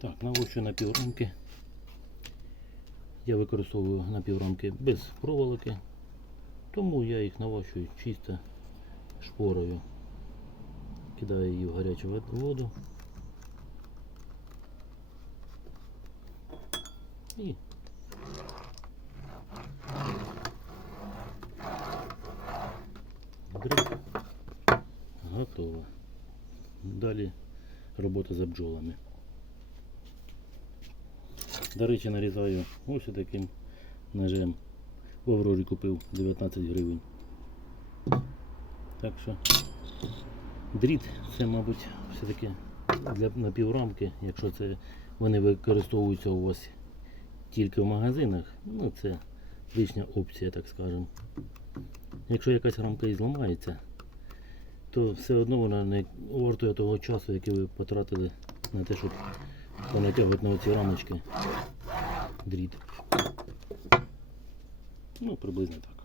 Так, навощу напіврамки. Я використовую напіврамки без проволоки, тому я їх навощую чисто шпорою. Кидаю її в гарячу воду. І. Готово. Далі робота за бджолами. До речі, нарізаю ось таким ножем. В Аврорі купив 19 гривень. Так що дріт це, мабуть, все-таки для напіврамки, якщо це вони використовуються у вас тільки в магазинах, ну це лишня опція, так скажемо. Якщо якась рамка і зламається, то все одно вона не вартує того часу, який ви потратили на те, щоб понатягувати на оці рамочки дріт. Ну, приблизно так.